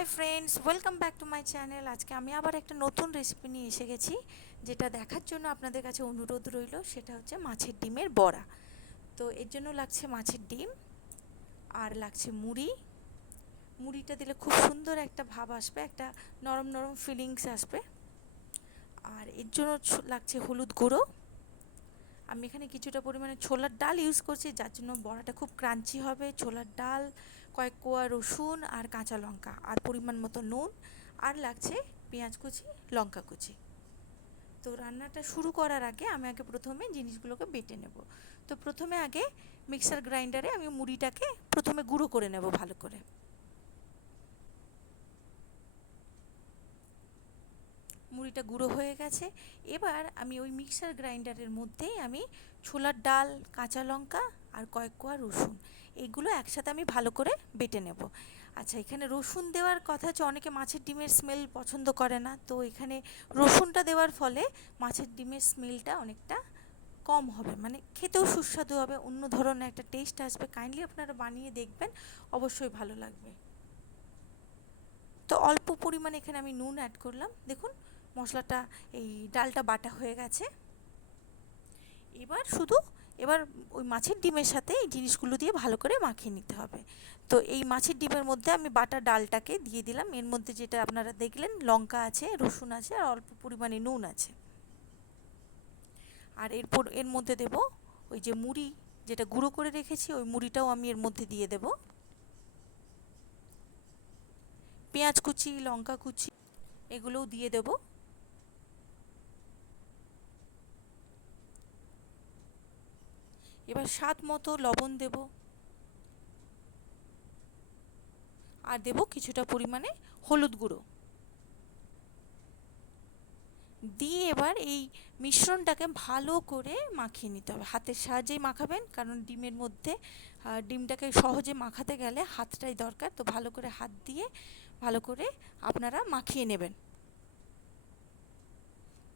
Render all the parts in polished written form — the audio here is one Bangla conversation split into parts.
Hi friends, welcome back to my channel. আজকে আমি আবার একটা নতুন রেসিপি নিয়ে এসে গেছি, যেটা দেখার জন্য আপনাদের কাছে অনুরোধ রইল। সেটা হচ্ছে মাছের ডিমের বড়া। তো এর জন্য লাগছে মাছের ডিম, আর লাগছে মুড়ি। মুড়িটা দিলে খুব সুন্দর একটা ভাব আসবে, একটা নরম নরম ফিলিংস আসবে। আর এর জন্য লাগছে হলুদ গুঁড়ো। আমি এখানে কিছুটা পরিমাণে ছোলার ডাল ইউজ করছি, যার জন্য বড়াটা খুব ক্রাঞ্চি হবে। ছোলার ডাল, কয়েক কোয়া রসুন আর কাঁচা লঙ্কা, আর পরিমাণ মতো নুন, আর লাগছে পেঁয়াজ কুচি, লঙ্কা কুচি। তো রান্নাটা শুরু করার আগে আমি প্রথমে জিনিসগুলোকে বেটে নেব। তো প্রথমে আগে মিক্সার গ্রাইন্ডারে আমি মুড়িটাকে প্রথমে গুঁড়ো করে নেব ভালো করে। মুড়িটা গুঁড়ো হয়ে গেছে। এবার আমি ওই মিক্সার গ্রাইন্ডারের মধ্যেই আমি ছোলার ডাল, কাঁচা লঙ্কা আর কয়েক কোয়া রসুন, এইগুলো একসাথে আমি ভালো করে বেটে নেব। আচ্ছা, এখানে রসুন দেওয়ার কথা হচ্ছে অনেকে মাছের ডিমের স্মেল পছন্দ করে না, তো এখানে রসুনটা দেওয়ার ফলে মাছের ডিমের স্মেলটা অনেকটা কম হবে, মানে খেতেও সুস্বাদু হবে, অন্য ধরনের একটা টেস্ট আসবে। কাইন্ডলি আপনারা বানিয়ে দেখবেন, অবশ্যই ভালো লাগবে। তো অল্প পরিমাণে এখানে আমি নুন অ্যাড করলাম। দেখুন মশলাটা, এই ডালটা বাটা হয়ে গেছে। এবার ওই মাছের ডিমের সাথে এই জিনিসগুলো দিয়ে ভালো করে মাখিয়ে নিতে হবে। তো এই মাছের ডিমের মধ্যে আমি বাটা ডালটাকে দিয়ে দিলাম। এর মধ্যে যেটা আপনারা দেখলেন, লঙ্কা আছে, রসুন আছে, আর অল্প পরিমাণে নুন আছে। আর এরপর এর মধ্যে দেব ওই যে মুড়ি, যেটা গুঁড়ো করে রেখেছি, ওই মুড়িটাও আমি এর মধ্যে দিয়ে দেব। পেঁয়াজ কুচি, লঙ্কা কুচি, এগুলোও দিয়ে দেব। এবার স্বাদ মতো লবণ দেব, আর দেব কিছুটা পরিমাণে হলুদ গুঁড়ো দিয়ে এবার এই মিশ্রণটাকে ভালো করে মাখিয়ে নিতে হবে। হাতের সাহায্যেই মাখাবেন, কারণ ডিমের মধ্যে ডিমটাকে সহজে মাখাতে গেলে হাতটাই দরকার। তো ভালো করে হাত দিয়ে ভালো করে আপনারা মাখিয়ে নেবেন।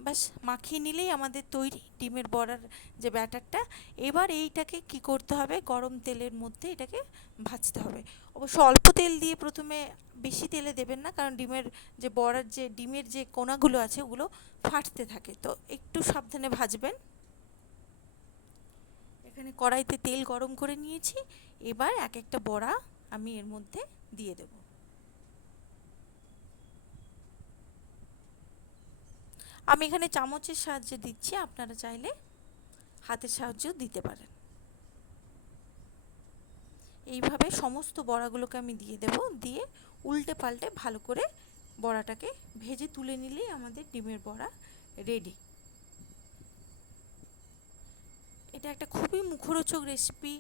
বাস মাখিয়ে নিলেই আমাদের তৈরি ডিমের বড়ার যে ব্যাটারটা। এবার এইটাকে কি করতে হবে, গরম তেলের মধ্যে এটাকে ভাজতে হবে। অবশ্য অল্প তেল দিয়ে প্রথমে, বেশি তেলে দেবেন না, কারণ ডিমের যে কোনাগুলো আছে ওগুলো ফাটতে থাকে, তো একটু সাবধানে ভাজবেন। এখানে কড়াইতে তেল গরম করে নিয়েছি। এবার এক একটা বড়া আমি এর মধ্যে দিয়ে দেব। আমি এখানে চামচের সাহায্যে দিচ্ছি, আপনারা চাইলে হাতের সাহায্যেও দিতে পারেন। এইভাবে সমস্ত বড়াগুলোকে আমি দিয়ে দেব। দিয়ে উল্টে পাল্টে ভালো করে বড়াটাকে ভেজে তুলে নিলেই আমাদের ডিমের বড়া রেডি। এটা একটা খুবই মুখরোচক রেসিপি।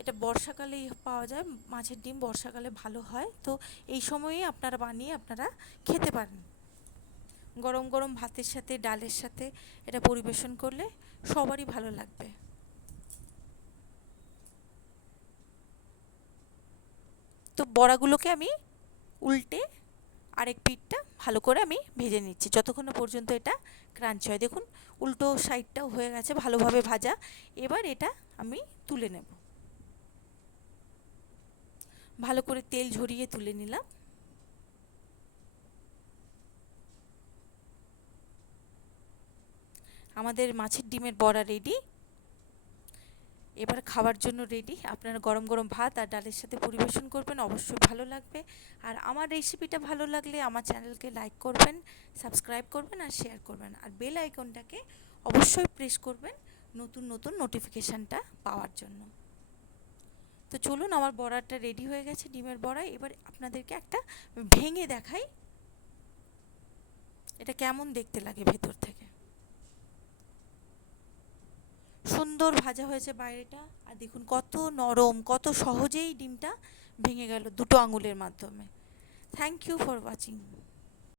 এটা বর্ষাকালেই পাওয়া যায়, মাছের ডিম বর্ষাকালে ভালো হয়। তো এই সময়েই আপনারা বানিয়ে আপনারা খেতে পারেন। গরম গরম ভাতের সাথে, ডালের সাথে এটা পরিবেশন করলে সবারই ভালো লাগবে। তো বড়াগুলোকে আমি উল্টে আরেক পিঠটা ভালো করে আমি ভেজে নিচ্ছি, যতক্ষণ না পর্যন্ত এটা ক্রাঞ্চি হয়। দেখুন উল্টো সাইডটাও হয়ে গেছে ভালোভাবে ভাজা। এবার এটা আমি তুলে নেব, ভালো করে তেল ঝরিয়ে তুলে নিলাম। আমাদের মাছের ডিমের বড়া রেডি। এবার খাওয়ার জন্য রেডি। আপনারা গরম গরম ভাত আর ডালের সাথে পরিবেশন করবেন, অবশ্যই ভালো লাগবে। আর আমার রেসিপিটা ভালো লাগলে আমার চ্যানেলকে লাইক করবেন, সাবস্ক্রাইব করবেন আর শেয়ার করবেন, আর বেল আইকনটাকে অবশ্যই প্রেস করবেন নতুন নতুন নোটিফিকেশানটা পাওয়ার জন্য। তো চলুন, আমার বড়াটা রেডি হয়ে গেছে, ডিমের বড়া। এবার আপনাদেরকে একটা ভেঙে দেখাই এটা কেমন দেখতে লাগে ভেতর থেকে। সুন্দর ভাজা হয়েছে বাইরেটা, আর দেখুন কত নরম, কত সহজেই ডিমটা ভেঙে গেল দুটো আঙুলের মাধ্যমে। Thank you for watching.